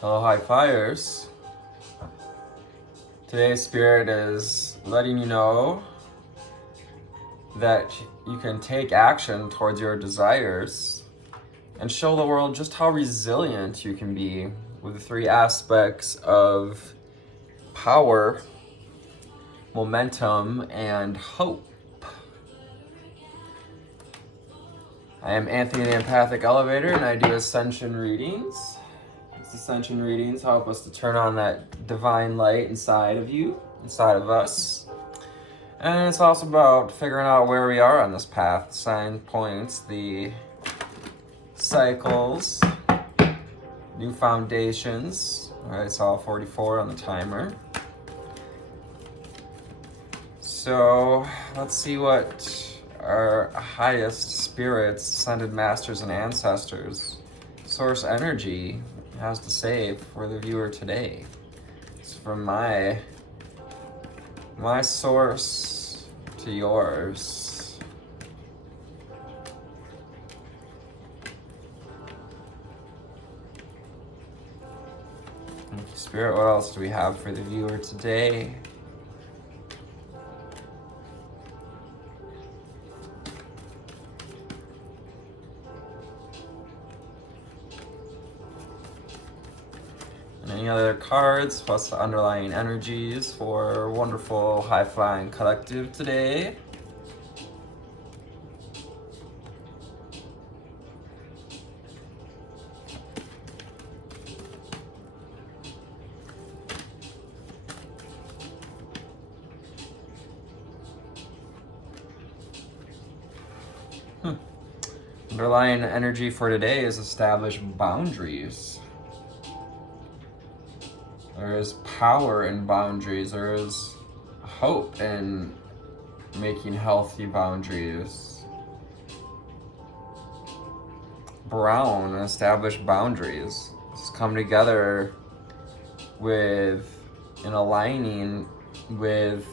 Hello, high flyers. Today's spirit is letting you know that you can take action towards your desires and show the world just how resilient you can be with the three aspects of power, momentum, and hope. I am Anthony the Empathic Elevator, and I do ascension readings. These ascension readings help us to turn on that divine light inside of you, inside of us. And it's also about figuring out where we are on this path, sign points, the cycles, new foundations. All right, it's all 44 on the timer. So let's see what our highest spirits, ascended masters and ancestors, source energy has to say for the viewer today. It's from my source to yours. Thank you, Spirit. What else do we have for the viewer today? Any other cards, plus the underlying energies for wonderful high-flying collective today. Underlying energy for today is establish boundaries. There is power in boundaries. There is hope in making healthy boundaries. Brown, establish boundaries. Just come together with an aligning with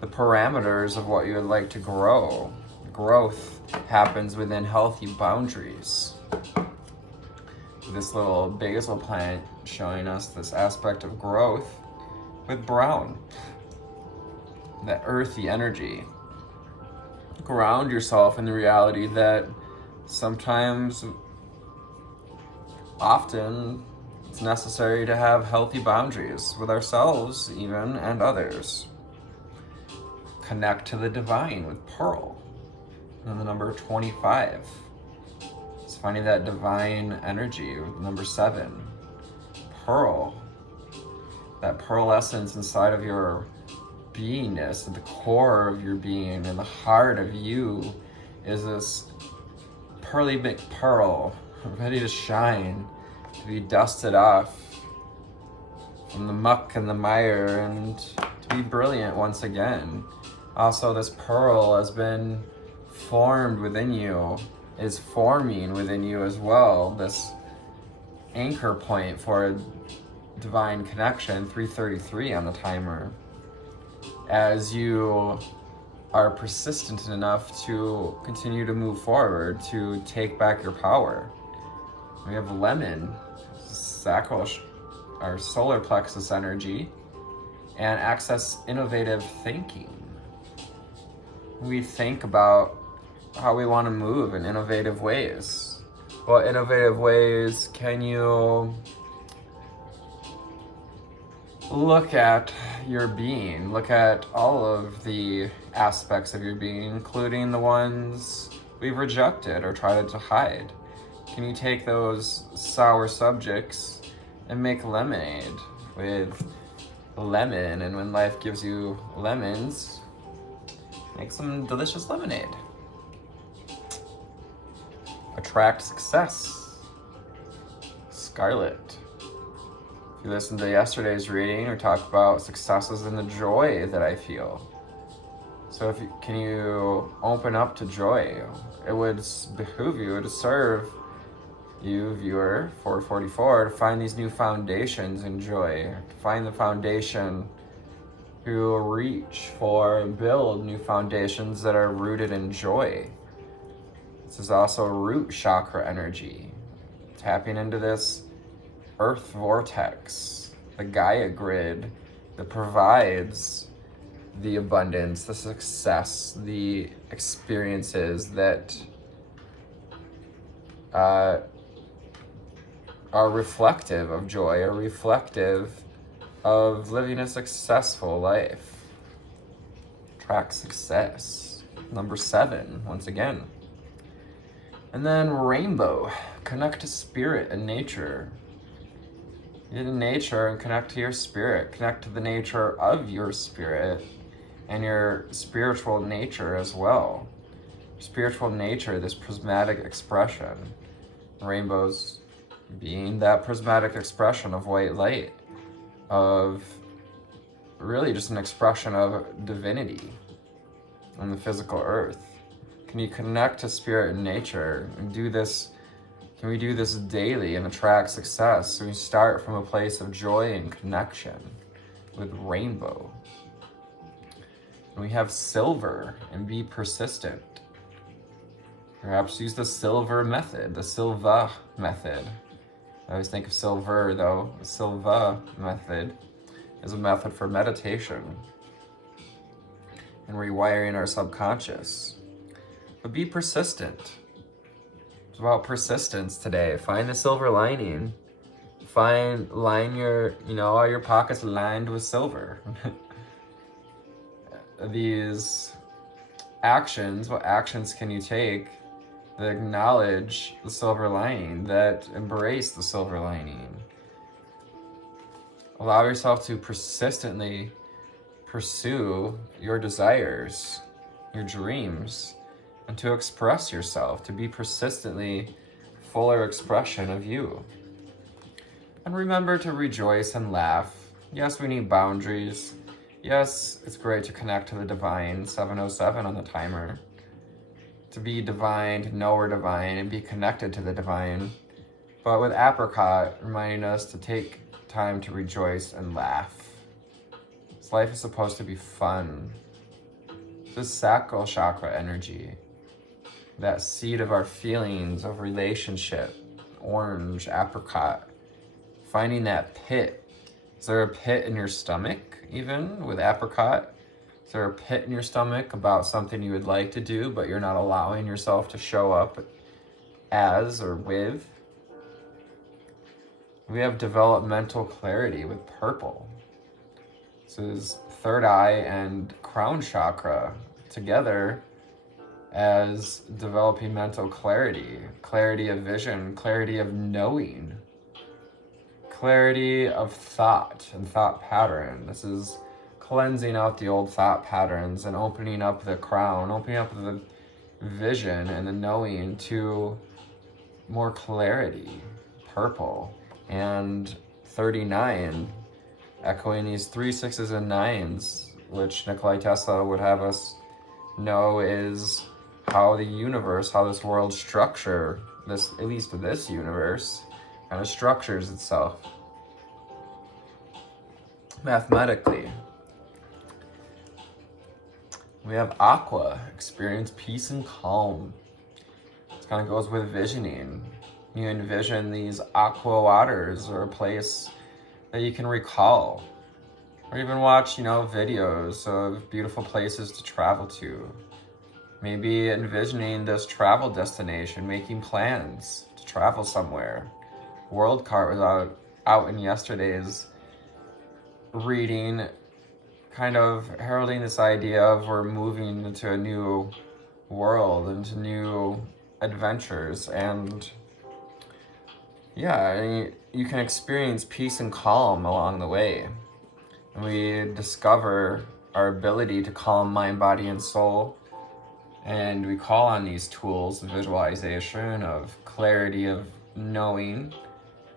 the parameters of what you would like to grow. Growth happens within healthy boundaries. This little basil plant showing us this aspect of growth with brown, that earthy energy. Ground yourself in the reality that sometimes, often, it's necessary to have healthy boundaries with ourselves even and others. Connect to the divine with Pearl and the number 25. Finding that divine energy with number 7. Pearl. That pearl essence inside of your beingness, at the core of your being, in the heart of you, is this pearly big pearl, ready to shine, to be dusted off from the muck and the mire, and to be brilliant once again. Also, this pearl has been formed within you, is forming within you as well, this anchor point for a divine connection, 333 on the timer. As you are persistent enough to continue to move forward, to take back your power. We have lemon, sacral, our solar plexus energy, and access innovative thinking. We think about how we want to move in innovative ways. What innovative ways can you look at your being? Look at all of the aspects of your being, including the ones we've rejected or tried to hide. Can you take those sour subjects and make lemonade with lemon? And when life gives you lemons, make some delicious lemonade. Attract success. Scarlet. If you listened to yesterday's reading, we talked about successes and the joy that I feel. So can you open up to joy? It would behoove you, to serve you, viewer, 444, to find these new foundations in joy. To find the foundation to reach for and build new foundations that are rooted in joy. This is also root chakra energy. Tapping into this Earth vortex, the Gaia grid that provides the abundance, the success, the experiences that are reflective of joy, are reflective of living a successful life. Track success. Number 7, once again. And then rainbow, connect to spirit and nature. Get in nature and connect to your spirit. Connect to the nature of your spirit and your spiritual nature as well. Spiritual nature, this prismatic expression. Rainbows being that prismatic expression of white light, of really just an expression of divinity on the physical earth. Can you connect to spirit and nature and do this? Can we do this daily and attract success? So we start from a place of joy and connection with rainbow. And we have silver and be persistent. Perhaps use the silver method, the Silva method. I always think of silver though. The Silva method is a method for meditation and rewiring our subconscious. But be persistent. It's about persistence today. Find the silver lining. Line your, all your pockets lined with silver. These actions, what actions can you take that acknowledge the silver lining, that embrace the silver lining? Allow yourself to persistently pursue your desires, your dreams, and to express yourself, to be persistently fuller expression of you. And remember to rejoice and laugh. Yes, we need boundaries. Yes, it's great to connect to the divine, 707 on the timer. To be divine, to know we're divine, and be connected to the divine. But with apricot reminding us to take time to rejoice and laugh. This life is supposed to be fun. This sacral chakra energy, that seed of our feelings, of relationship, orange, apricot, finding that pit. Is there a pit in your stomach, even with apricot? Is there a pit in your stomach about something you would like to do, but you're not allowing yourself to show up as or with? We have developmental clarity with purple. This is third eye and crown chakra together as developing mental clarity, clarity of vision, clarity of knowing, clarity of thought and thought pattern. This is cleansing out the old thought patterns and opening up the crown, opening up the vision and the knowing to more clarity, purple. And 39, echoing these 3 6s and 9s, which Nikolai Tesla would have us know is how the universe, how this world structure, at least this universe, kind of structures itself mathematically. We have aqua, experience peace and calm. This kind of goes with visioning. You envision these aqua waters or a place that you can recall, or even watch, videos of beautiful places to travel to. Maybe envisioning this travel destination, making plans to travel somewhere. World Cart was out in yesterday's reading, kind of heralding this idea of we're moving into a new world, into new adventures, and you can experience peace and calm along the way. And we discover our ability to calm mind, body, and soul. And we call on these tools of visualization, of clarity, of knowing.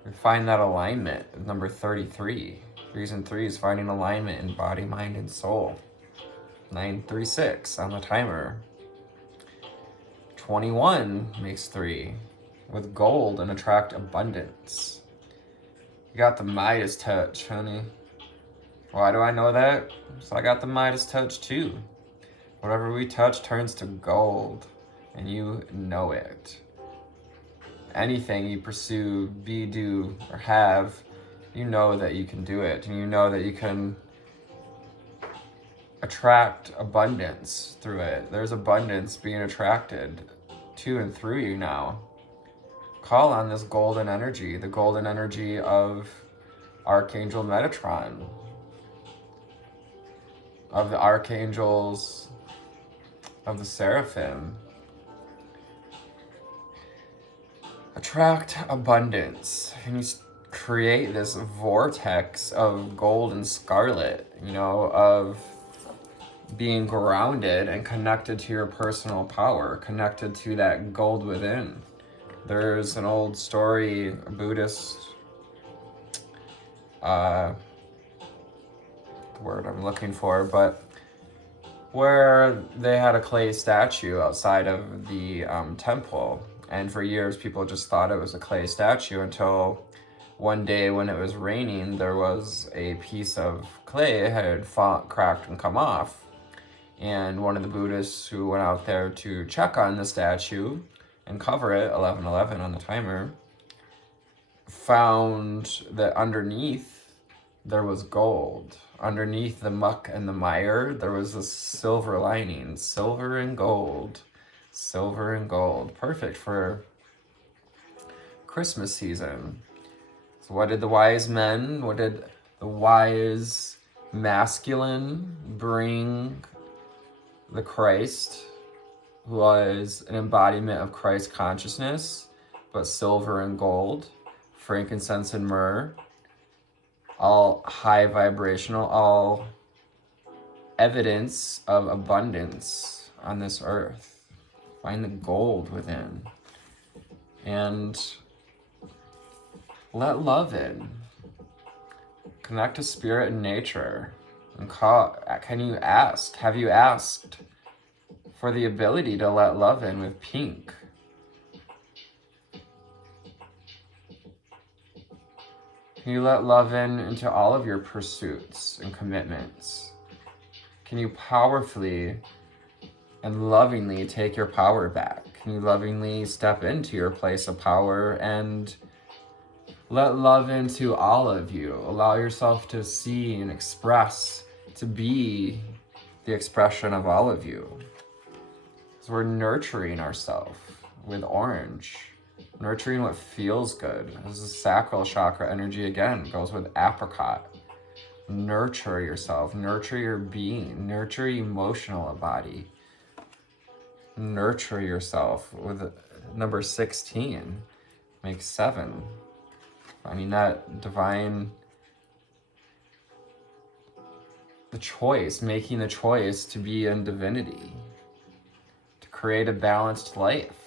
We find that alignment, number 33. Reason 3 is finding alignment in body, mind, and soul. 936 on the timer. 21 makes 3. With gold and attract abundance. You got the Midas touch, honey. Why do I know that? So I got the Midas touch too. Whatever we touch turns to gold, and you know it. anything you pursue, be, do, or have, you know that you can do it, and you know that you can attract abundance through it. There's abundance being attracted to and through you now. Call on this golden energy, the golden energy of Archangel Metatron, of the archangels, of the seraphim. Attract abundance, and you create this vortex of gold and scarlet, of being grounded and connected to your personal power, connected to that gold within. There's an old story, a Buddhist, the word I'm looking for, but where they had a clay statue outside of the temple. And for years, people just thought it was a clay statue until one day when it was raining, there was a piece of clay had cracked and come off. And one of the Buddhists who went out there to check on the statue and cover it, 11:11 on the timer, found that underneath there was gold. Underneath the muck and the mire, there was a silver lining, silver and gold. Silver and gold, perfect for Christmas season. So what did the wise masculine bring the Christ, who was an embodiment of Christ consciousness, but silver and gold, frankincense and myrrh, all high vibrational, all evidence of abundance on this earth. Find the gold within and let love in. Connect to spirit and nature. And have you asked for the ability to let love in with pink? Can you let love into all of your pursuits and commitments? Can you powerfully and lovingly take your power back? Can you lovingly step into your place of power and let love into all of you? Allow yourself to see and express, to be the expression of all of you. So we're nurturing ourselves with orange, nurturing what feels good. This is sacral chakra energy again, goes with apricot. Nurture yourself, nurture your being, nurture your emotional body. Nurture yourself with number 16, makes 7. Finding that divine, making the choice to be in divinity, to create a balanced life.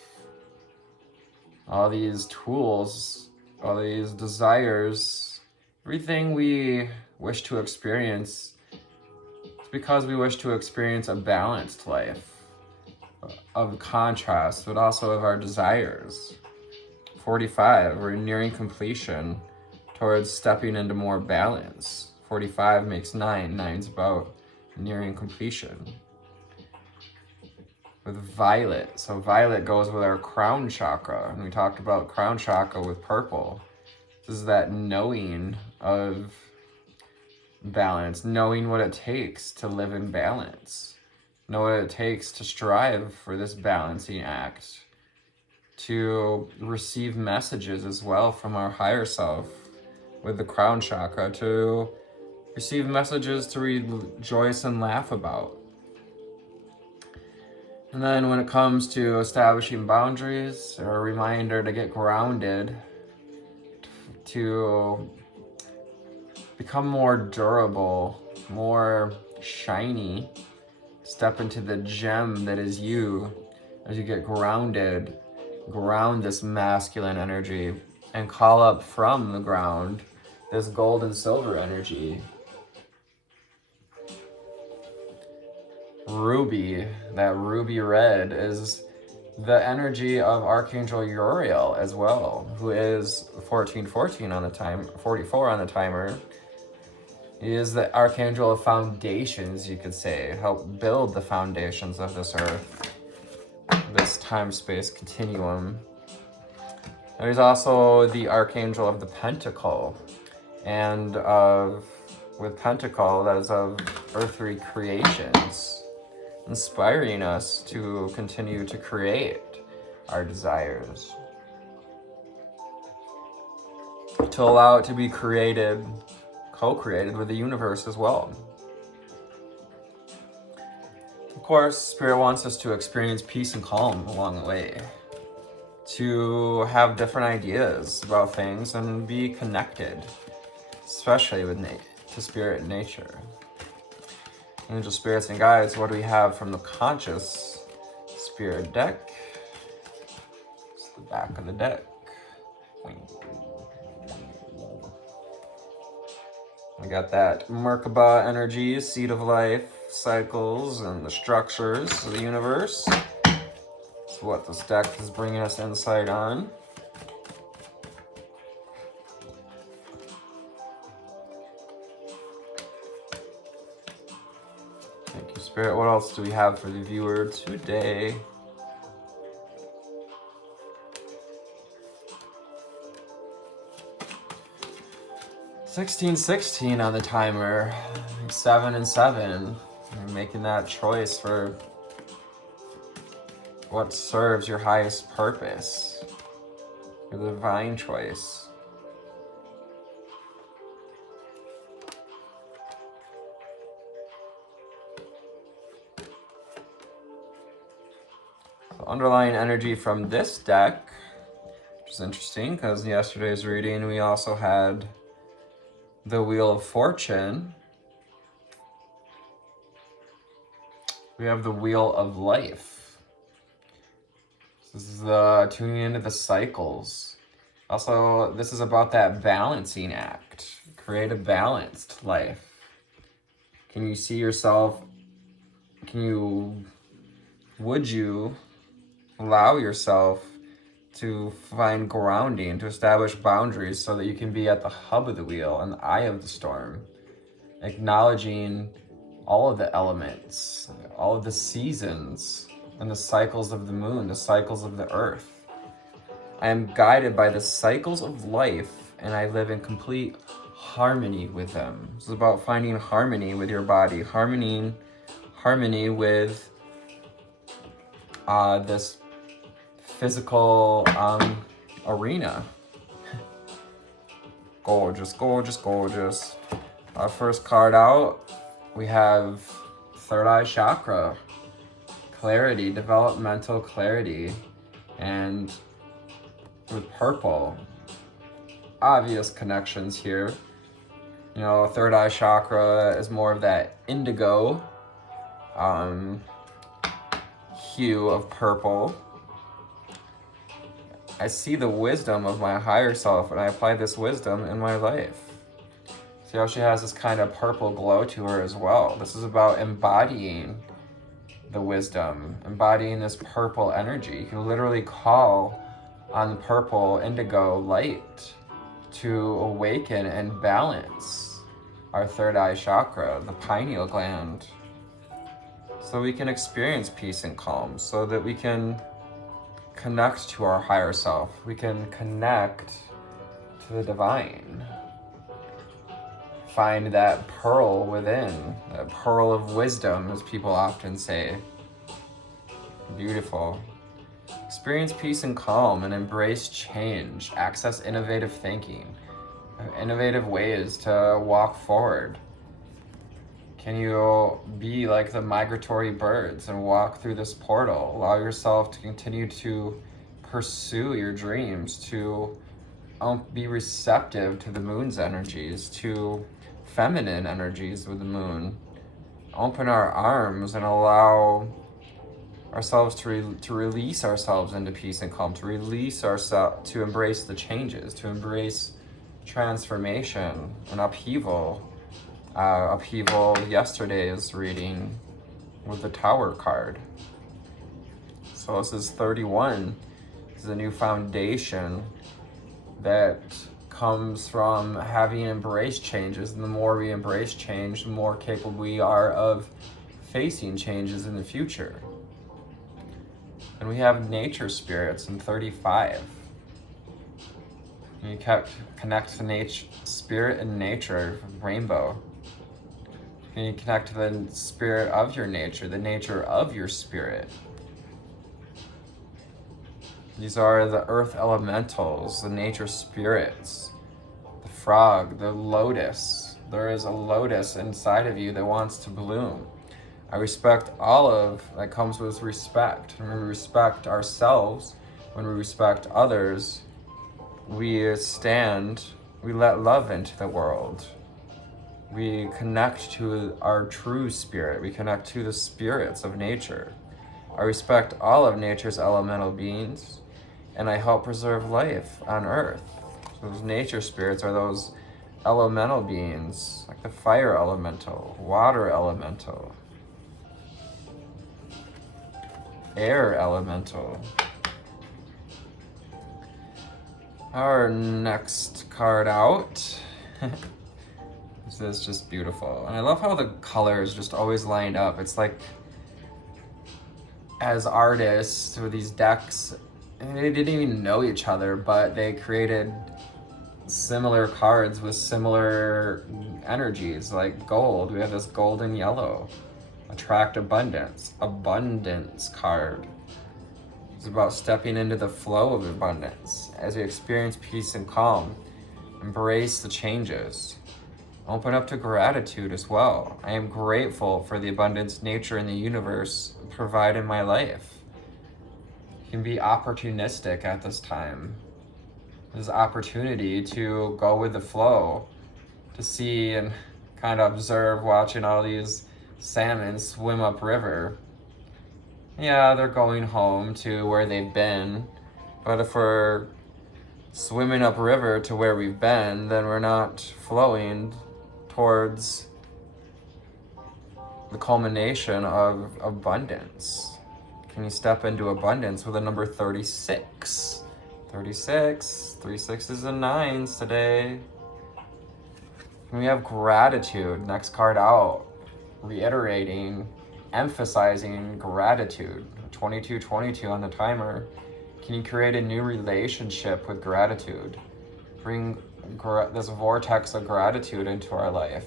All these tools, all these desires, everything we wish to experience, it's because we wish to experience a balanced life of contrast, but also of our desires. 45, we're nearing completion towards stepping into more balance. 45 makes 9. 9's about nearing completion. With violet, so violet goes with our crown chakra, and we talked about crown chakra with purple. This is that knowing of balance, knowing what it takes to live in balance. Know what it takes to strive for this balancing act, to receive messages as well from our higher self with the crown chakra, to receive messages to rejoice and laugh about. And then when it comes to establishing boundaries, a reminder to get grounded, to become more durable, more shiny, step into the gem that is you as you get grounded. Ground this masculine energy and call up from the ground this gold and silver energy. Ruby, that ruby red, is the energy of Archangel Uriel as well, who is 1414 on the time, 44 on the timer. He is the Archangel of foundations, you could say, help build the foundations of this earth, this time-space continuum. And he's also the archangel of the pentacle, and with pentacle, that is of earthly creations, inspiring us to continue to create our desires, to allow it to be created, co-created with the universe as well. Of course, Spirit wants us to experience peace and calm along the way, to have different ideas about things and be connected, especially with to Spirit and nature. Angel spirits and guides, what do we have from the conscious Spirit deck? It's the back of the deck. We got that Merkaba energy, seed of life, cycles, and the structures of the universe. That's what this deck is bringing us insight on. Thank you, Spirit. What else do we have for the viewer today? $16.16 on the timer. 7 and 7. You're making that choice for what serves your highest purpose. Your divine choice. So underlying energy from this deck, which is interesting because in yesterday's reading we also had the Wheel of Fortune. We have the Wheel of Life. This is the tuning into the cycles. Also, this is about that balancing act. Create a balanced life. Can you see yourself? Would you allow yourself to find grounding, to establish boundaries so that you can be at the hub of the wheel and the eye of the storm, acknowledging all of the elements, all of the seasons, and the cycles of the moon, the cycles of the earth. I am guided by the cycles of life, and I live in complete harmony with them. This is about finding harmony with your body, harmony with this physical arena. Gorgeous, gorgeous, gorgeous. Our first card out, we have third eye chakra, clarity, developmental clarity, and with purple, obvious connections here. You know, third eye chakra is more of that indigo hue of purple. I see the wisdom of my higher self, and I apply this wisdom in my life. See how she has this kind of purple glow to her as well. This is about embodying the wisdom, embodying this purple energy. You can literally call on the purple indigo light to awaken and balance our third eye chakra, the pineal gland, so we can experience peace and calm, so that we can connect to our higher self. We can connect to the divine. Find that pearl within, that pearl of wisdom, as people often say. Beautiful. Experience peace and calm and embrace change. Access innovative thinking, innovative ways to walk forward. Can you be like the migratory birds and walk through this portal? Allow yourself to continue to pursue your dreams, to be receptive to the moon's energies, to feminine energies with the moon. Open our arms and allow ourselves to release ourselves into peace and calm, to release ourselves, to embrace the changes, to embrace transformation and upheaval. Yesterday's reading with the Tower card. So this is 31. This is a new foundation that comes from having embraced changes. And the more we embrace change, the more capable we are of facing changes in the future. And we have nature spirits in 35. You connect to nature, spirit and nature, rainbow. Can you connect to the spirit of your nature, the nature of your spirit? These are the earth elementals, the nature spirits, the frog, the lotus. There is a lotus inside of you that wants to bloom. I respect all of that comes with respect. When we respect ourselves, when we respect others, we let love into the world. We connect to our true spirit. We connect to the spirits of nature. I respect all of nature's elemental beings, and I help preserve life on earth. So those nature spirits are those elemental beings, like the fire elemental, water elemental, air elemental. Our next card out. This is just beautiful. And I love how the colors just always lined up. It's like, as artists with these decks, they didn't even know each other, but they created similar cards with similar energies. Like gold, we have this gold and yellow. Attract abundance card. It's about stepping into the flow of abundance. As we experience peace and calm, embrace the changes. Open up to gratitude as well. I am grateful for the abundance nature and the universe provide in my life. You can be opportunistic at this time. There's opportunity to go with the flow, to see and kind of observe watching all these salmon swim upriver. Yeah, they're going home to where they've been, but if we're swimming upriver to where we've been, then we're not flowing towards the culmination of abundance. Can you step into abundance with a number 36? 36, 3 6s and 9s today. Can we have gratitude? Next card out. Reiterating, emphasizing gratitude. 2222 on the timer. Can you create a new relationship with gratitude? Bring this vortex of gratitude into our life.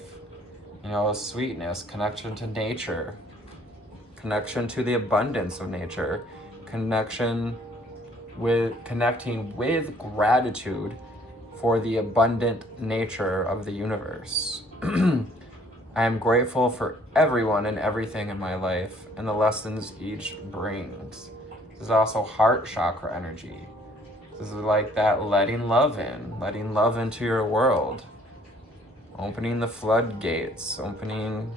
You know, sweetness, connection to nature, connection to the abundance of nature, connecting with gratitude for the abundant nature of the universe. I am grateful for everyone and everything in my life and the lessons each brings. This is also heart chakra energy. This is like that letting love into your world. Opening the floodgates, opening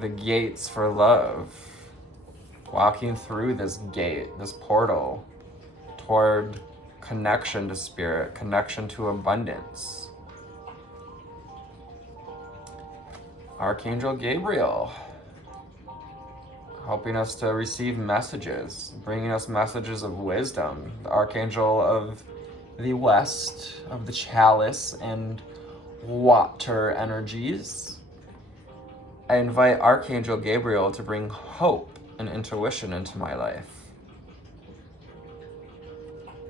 the gates for love. Walking through this gate, this portal, toward connection to spirit, connection to abundance. Archangel Gabriel, helping us to receive messages, bringing us messages of wisdom. The Archangel of the West, of the chalice and water energies. I invite Archangel Gabriel to bring hope and intuition into my life.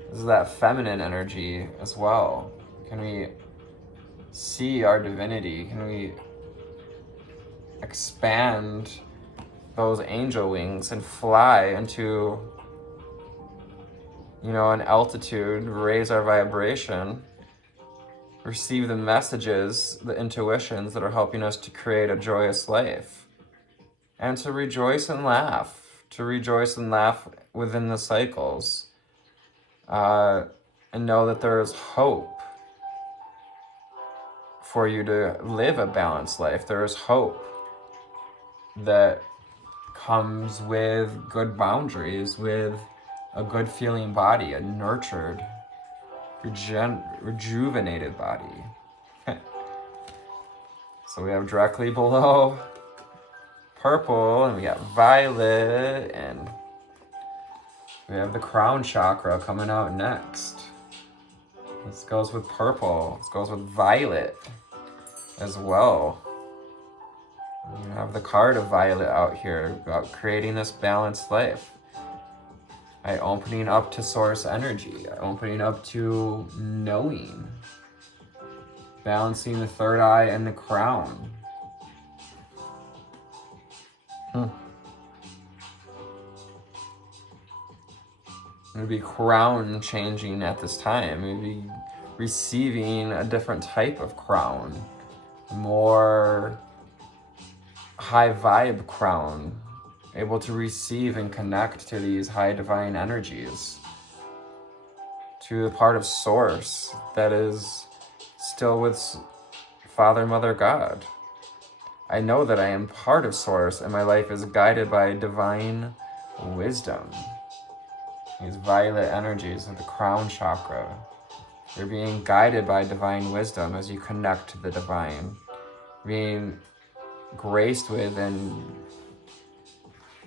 This is that feminine energy as well. Can we see our divinity? Can we expand those angel wings and fly into, an altitude, raise our vibration, receive the messages, the intuitions that are helping us to create a joyous life, and to rejoice and laugh within the cycles, and know that there is hope for you to live a balanced life. There is hope that comes with good boundaries, with a good feeling body, a nurtured, rejuvenated body. So we have directly below purple, and we got violet, and we have the crown chakra coming out next. This goes with purple. This goes with violet as well. You have the card of violet out here about creating this balanced life. by opening up to source energy, opening up to knowing, balancing the third eye and the crown. Maybe crown changing at this time, maybe receiving a different type of crown, more high vibe crown, able to receive and connect to these high divine energies, to the part of source that is still with Father, Mother, God. I know that I am part of source and my life is guided by divine wisdom. These violet energies of the crown chakra, you're being guided by divine wisdom as you connect to the divine, being graced with and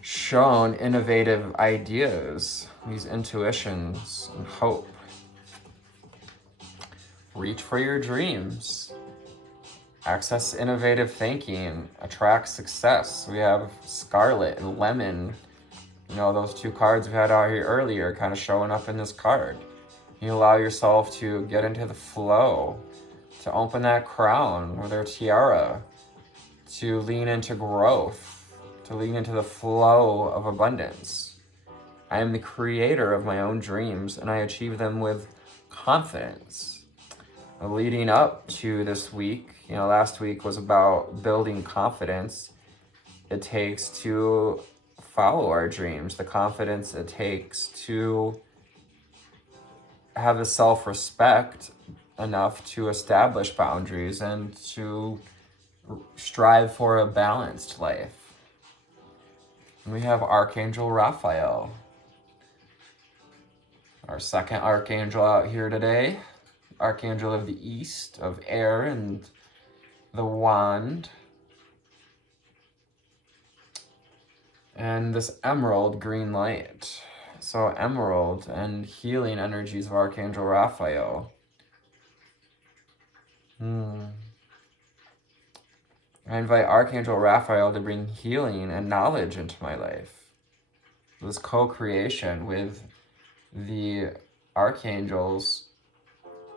shown innovative ideas, these intuitions and hope. Reach for your dreams. Access innovative thinking, attract success. We have Scarlet and Lemon. You know, those two cards we had out here earlier kind of showing up in this card. You allow yourself to get into the flow, to open that crown or their tiara, to lean into growth, to lean into the flow of abundance. I am the creator of my own dreams and I achieve them with confidence. Leading up to this week, you know, last week was about building confidence it takes to follow our dreams, the confidence it takes to have the self-respect enough to establish boundaries and to strive for a balanced life. And we have Archangel Raphael, our second archangel out here today. Archangel of the East, of air and the wand. And this emerald green light. So emerald and healing energies of Archangel Raphael. I invite Archangel Raphael to bring healing and knowledge into my life. This co-creation with the archangels,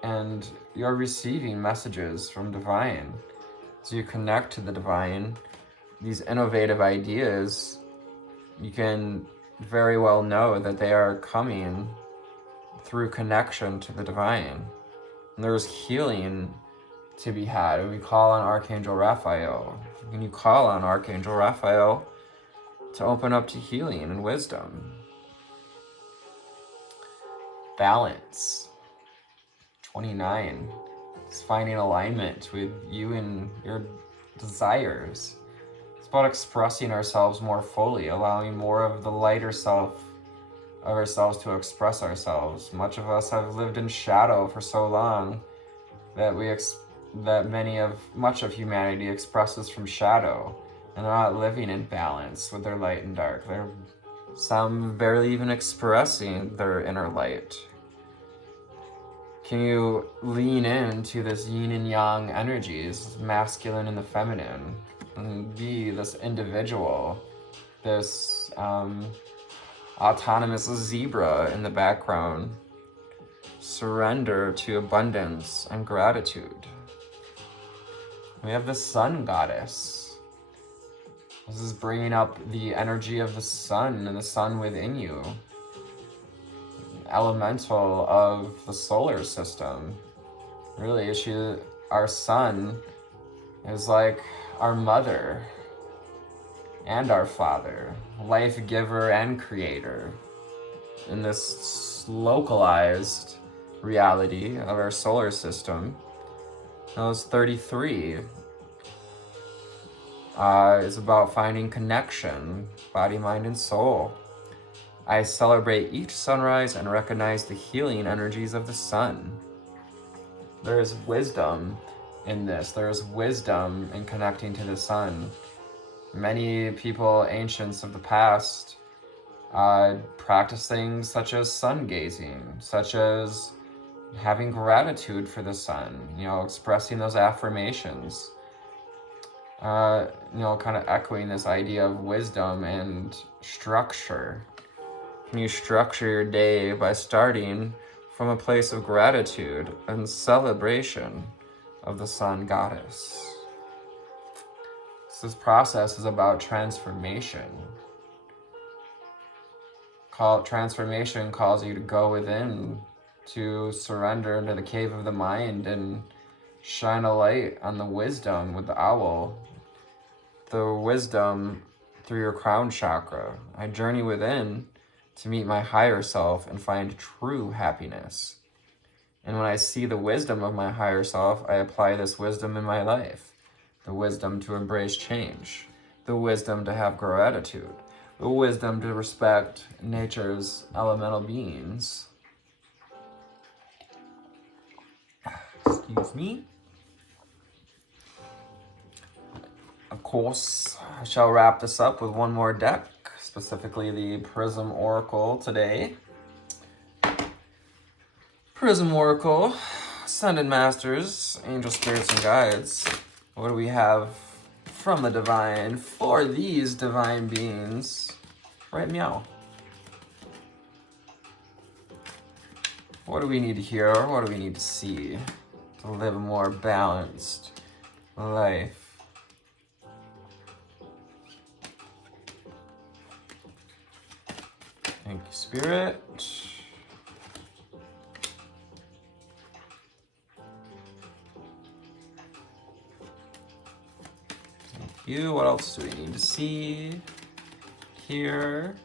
and you're receiving messages from divine. So you connect to the divine, these innovative ideas, you can very well know that they are coming through connection to the divine. And there's healing to be had. And we call on Archangel Raphael. When you call on Archangel Raphael to open up to healing and wisdom. Balance. 29. It's finding alignment with you and your desires. It's about expressing ourselves more fully, allowing more of the lighter self of ourselves to express ourselves. Much of us have lived in shadow for so long that much of humanity expresses from shadow, and they're not living in balance with their light and dark. Some barely even expressing their inner light. Can you lean into this yin and yang energies, masculine and the feminine, and be this individual, this autonomous zebra in the background? Surrender to abundance and gratitude. We have the sun goddess. This is bringing up the energy of the sun and the sun within you. Elemental of the solar system. Really, our sun is like our mother and our father, life giver and creator. In this localized reality of our solar system, those 33 is about finding connection, body, mind, and soul. I celebrate each sunrise and recognize the healing energies of the sun. There is wisdom in this. There is wisdom in connecting to the sun. Many people, ancients of the past, practice things such as sun gazing, such as having gratitude for the sun, expressing those affirmations, kind of echoing this idea of wisdom and structure. Can you structure your day by starting from a place of gratitude and celebration of the sun goddess? So this process is about transformation. Transformation calls you to go within, to surrender into the cave of the mind and shine a light on the wisdom with the owl. The wisdom through your crown chakra. I journey within to meet my higher self and find true happiness. And when I see the wisdom of my higher self, I apply this wisdom in my life. The wisdom to embrace change. The wisdom to have gratitude. The wisdom to respect nature's elemental beings. Excuse me. Of course, I shall wrap this up with one more deck, specifically the Prism Oracle today. Prism Oracle, Ascended Masters, Angel Spirits and Guides. What do we have from the Divine for these Divine Beings? Right, meow. What do we need to hear? What do we need to see to live a more balanced life? Thank you, Spirit. Thank you. What else do we need to see here?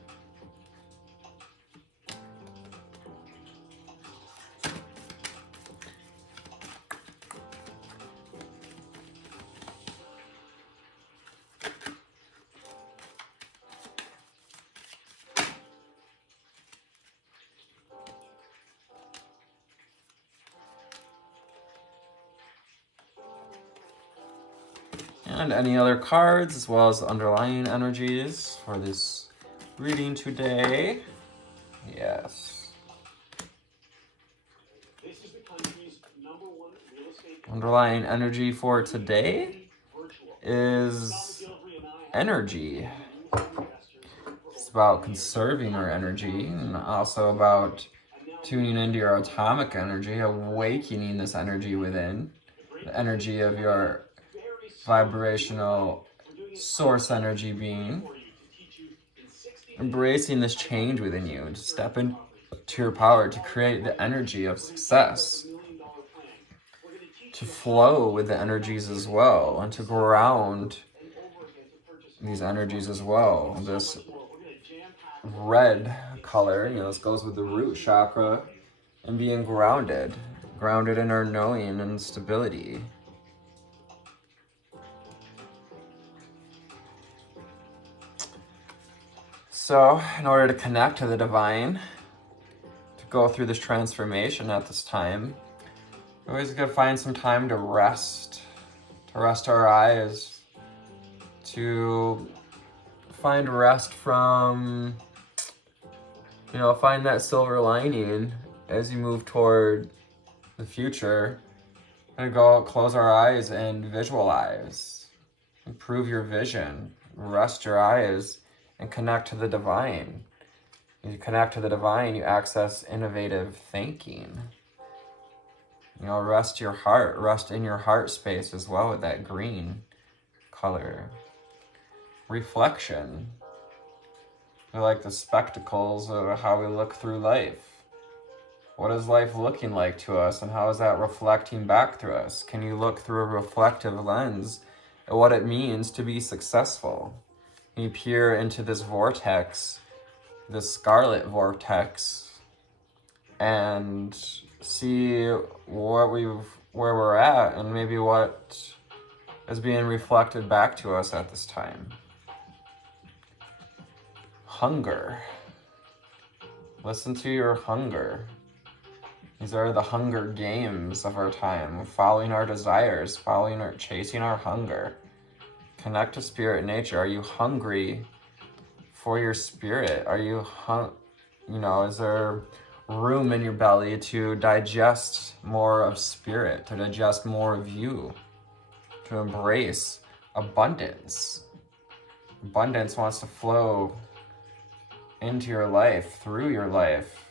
And any other cards, as well as the underlying energies for this reading today. Yes. Underlying energy for today is energy. It's about conserving our energy and also about tuning into your atomic energy, awakening this energy within, the energy of your vibrational source energy being, embracing this change within you to step into your power to create the energy of success, to flow with the energies as well, and to ground these energies as well. This red color, this goes with the root chakra and being grounded in our knowing and stability. So, in order to connect to the divine, to go through this transformation at this time, we always gotta find some time to rest our eyes, to find rest from, find that silver lining as you move toward the future. Gonna go close our eyes and visualize, improve your vision, rest your eyes, and connect to the divine. When you connect to the divine, you access innovative thinking. Rest your heart, rest in your heart space as well with that green color. Reflection. We like the spectacles of how we look through life. What is life looking like to us, and how is that reflecting back through us? Can you look through a reflective lens at what it means to be successful? Can you peer into this vortex, this scarlet vortex, and see where we're at, and maybe what is being reflected back to us at this time? Hunger. Listen to your hunger. These are the hunger games of our time, following our desires, chasing our hunger. Connect to spirit and nature. Are you hungry for your spirit? Are you is there room in your belly to digest more of spirit, to digest more of you, to embrace abundance? Abundance wants to flow into your life, through your life.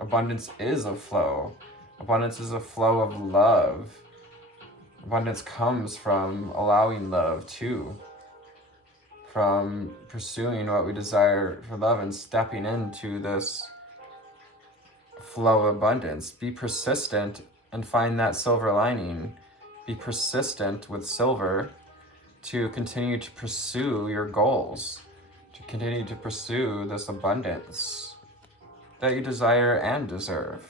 Abundance is a flow. Abundance is a flow of love. Abundance comes from allowing love too, from pursuing what we desire for love and stepping into this flow of abundance. Be persistent and find that silver lining. Be persistent with silver to continue to pursue your goals, to continue to pursue this abundance that you desire and deserve.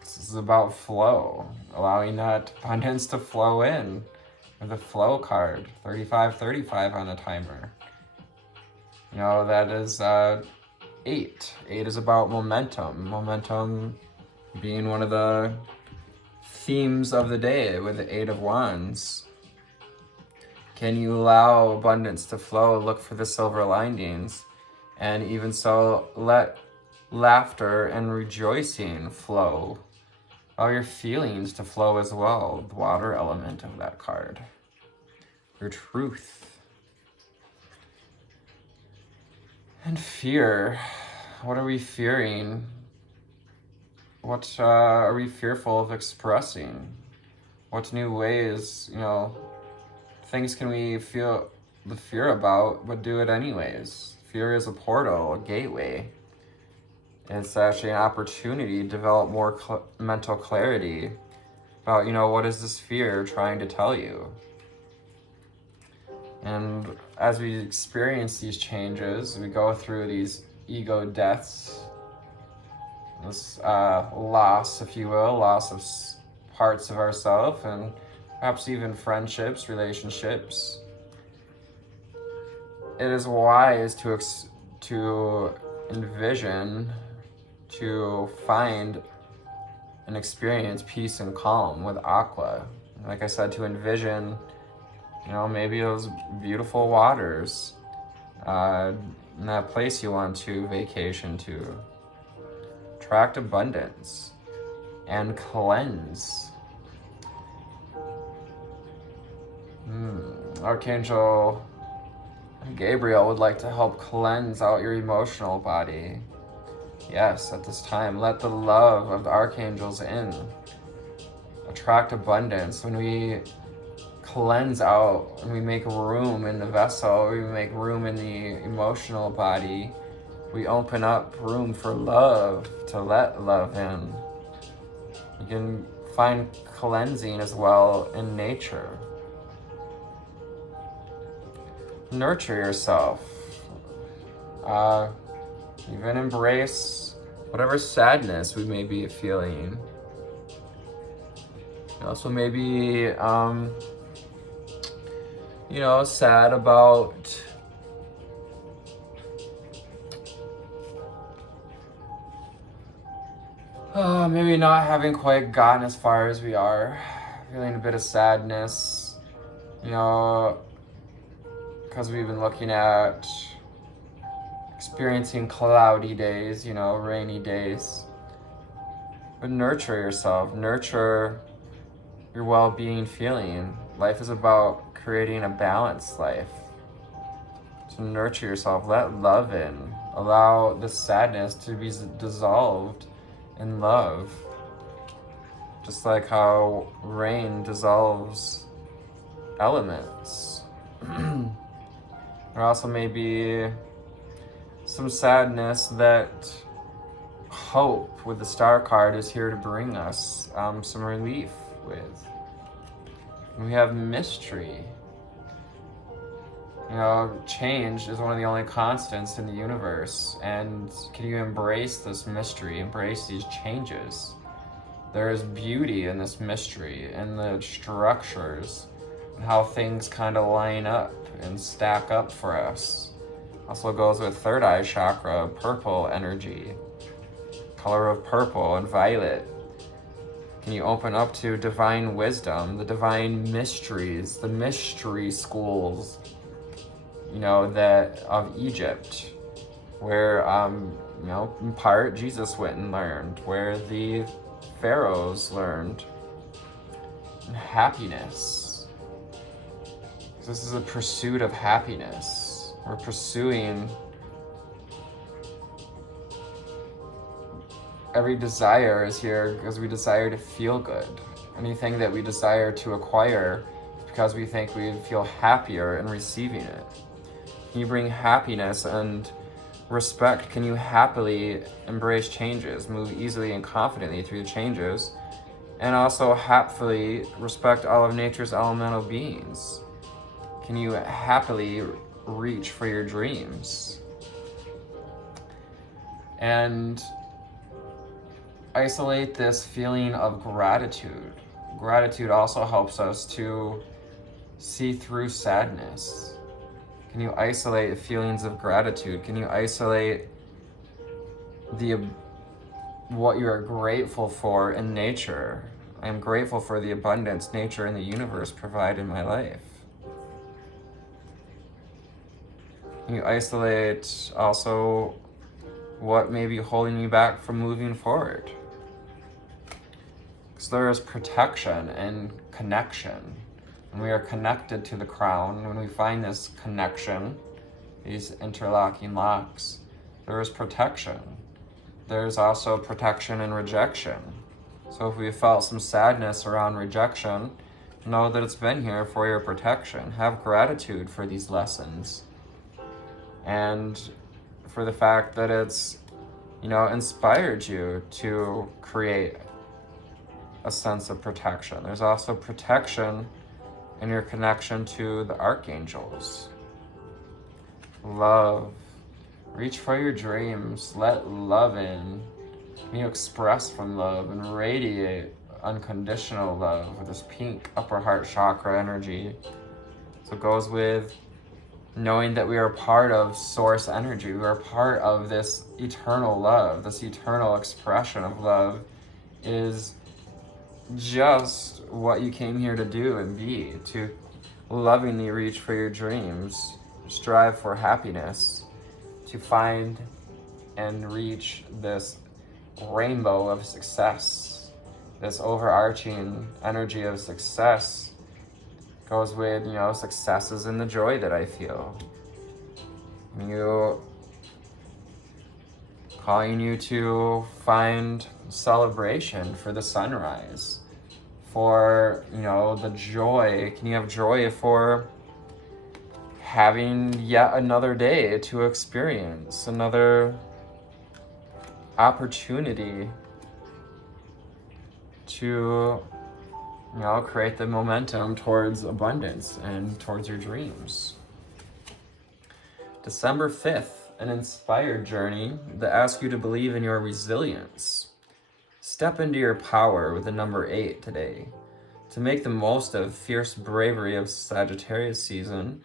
This is about flow, allowing that abundance to flow in with the flow card, 3535 on the timer. You know, that is 8. 8 is about momentum. Momentum being one of the themes of the day with the 8 of Wands. Can you allow abundance to flow? Look for the silver linings. And even so, let laughter and rejoicing flow. Allow your feelings to flow as well. The water element of that card. Your truth. And fear. What are we fearing? What are we fearful of expressing? What new ways, things can we feel the fear about, but do it anyways? Fear is a portal, a gateway. It's actually an opportunity to develop more mental clarity about, what is this fear trying to tell you? And as we experience these changes, we go through these ego deaths, this loss, if you will, loss of parts of ourselves, and perhaps even friendships, relationships. It is wise to envision, to find and experience peace and calm with aqua. Like I said, to envision, maybe those beautiful waters, in that place you want to vacation to. Attract abundance and cleanse. Archangel Gabriel would like to help cleanse out your emotional body. Yes, at this time, let the love of the archangels in. Attract abundance. When we cleanse out, when we make room in the vessel, we make room in the emotional body, we open up room for love, to let love in. You can find cleansing as well in nature. Nurture yourself. Even embrace whatever sadness we may be feeling. Also maybe, sad about maybe not having quite gotten as far as we are. Feeling a bit of sadness, because we've been looking at experiencing cloudy days, rainy days. But nurture yourself, nurture your well-being feeling. Life is about creating a balanced life. So nurture yourself, let love in. Allow the sadness to be dissolved in love. Just like how rain dissolves elements. There also may be some sadness that hope with the star card is here to bring us some relief with. We have mystery. Change is one of the only constants in the universe. And can you embrace this mystery, embrace these changes? There is beauty in this mystery, in the structures, and how things kind of line up and stack up for us. Also goes with third eye chakra, purple energy, color of purple and violet. Can you open up to divine wisdom, the divine mysteries, the mystery schools, that of Egypt, where, in part Jesus went and learned, where the pharaohs learned. And happiness. This is a pursuit of happiness. We're pursuing every desire is here because we desire to feel good. Anything that we desire to acquire is because we think we feel happier in receiving it. Can you bring happiness and respect? Can you happily embrace changes, move easily and confidently through the changes, and also happily respect all of nature's elemental beings? Can you happily reach for your dreams? And isolate this feeling of gratitude. Gratitude also helps us to see through sadness. Can you isolate feelings of gratitude? Can you isolate what you are grateful for in nature? I am grateful for the abundance nature and the universe provide in my life. Can you isolate also what may be holding you back from moving forward? Because there is protection and connection. When we are connected to the crown, when we find this connection, these interlocking locks, there is protection. There's also protection and rejection. So if we felt some sadness around rejection, know that it's been here for your protection. Have gratitude for these lessons and for the fact that it's, inspired you to create a sense of protection. There's also protection in your connection to the archangels. Love. Reach for your dreams. Let love in. You express from love and radiate unconditional love with this pink upper heart chakra energy. So it goes with knowing that we are part of source energy. We are part of this eternal love. This eternal expression of love is just what you came here to do and be, to lovingly reach for your dreams, strive for happiness, to find and reach this rainbow of success. This overarching energy of success goes with, successes and the joy that I feel. Calling you to find celebration for the sunrise, for, the joy. Can you have joy for having yet another day to experience, another opportunity to, create the momentum towards abundance and towards your dreams. December 5th, an inspired journey that asks you to believe in your resilience. Step into your power with the number 8 today. To make the most of fierce bravery of Sagittarius season,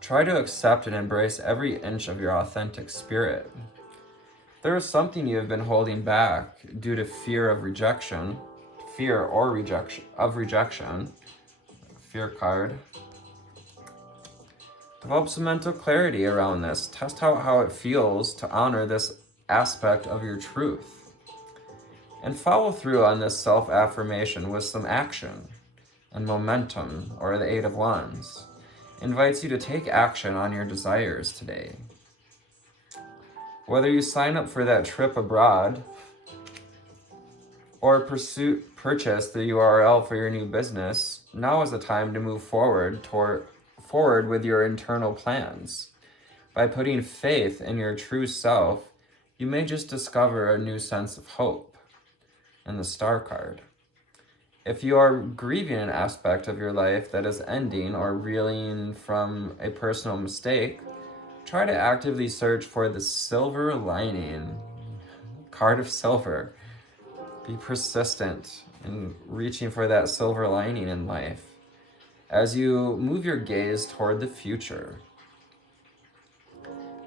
try to accept and embrace every inch of your authentic spirit. There is something you have been holding back due to fear of rejection, fear card. Develop some mental clarity around this. Test out how it feels to honor this aspect of your truth. And follow through on this self-affirmation with some action. And momentum, or the 8 of Wands, invites you to take action on your desires today. Whether you sign up for that trip abroad or purchase the URL for your new business, now is the time to move forward with your internal plans. By putting faith in your true self, you may just discover a new sense of hope. And the Star card. If you are grieving an aspect of your life that is ending or reeling from a personal mistake, try to actively search for the silver lining. Card of silver. Be persistent in reaching for that silver lining in life as you move your gaze toward the future.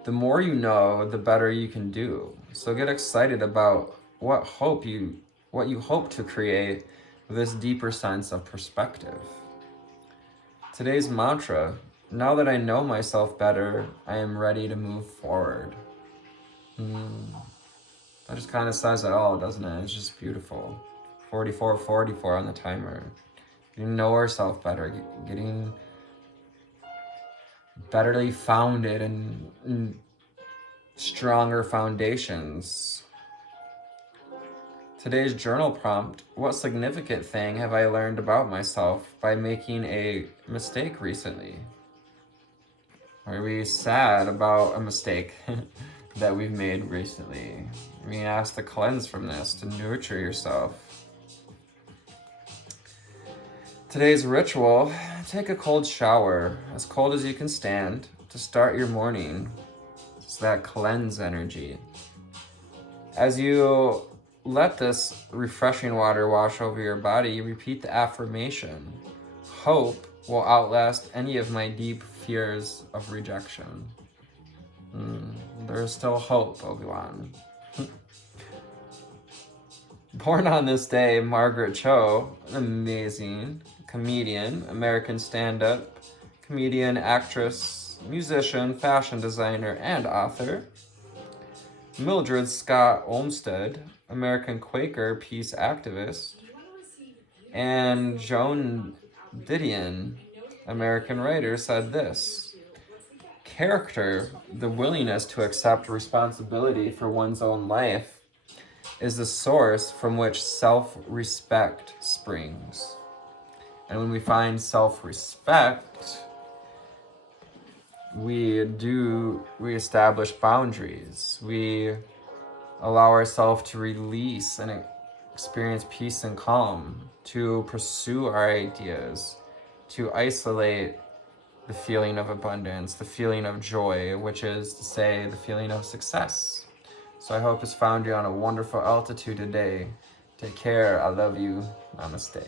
The more you know, the better you can do. So get excited about what you hope to create with this deeper sense of perspective. Today's mantra: now that I know myself better, I am ready to move forward. That just kind of says it all, doesn't it? It's just beautiful. 44:44 on the timer. Getting to know ourselves better, getting betterly founded and stronger foundations. Today's journal prompt: what significant thing have I learned about myself by making a mistake recently? Are we sad about a mistake that we've made recently? We ask to cleanse from this, to nurture yourself. Today's ritual: take a cold shower, as cold as you can stand, to start your morning. It's that cleanse energy. As you let this refreshing water wash over your body, you repeat the affirmation: hope will outlast any of my deep fears of rejection. There's still hope, Obi-Wan. Born on this day, Margaret Cho, an amazing comedian, American stand-up comedian, actress, musician, fashion designer, and author. Mildred Scott Olmsted, American Quaker peace activist. And Joan Didion, American writer, said this: character, the willingness to accept responsibility for one's own life, is the source from which self-respect springs. And when we find self-respect, we establish boundaries. We allow ourselves to release and experience peace and calm, to pursue our ideas, to isolate the feeling of abundance, the feeling of joy, which is to say the feeling of success. So I hope this found you on a wonderful altitude today. Take care. I love you. Namaste.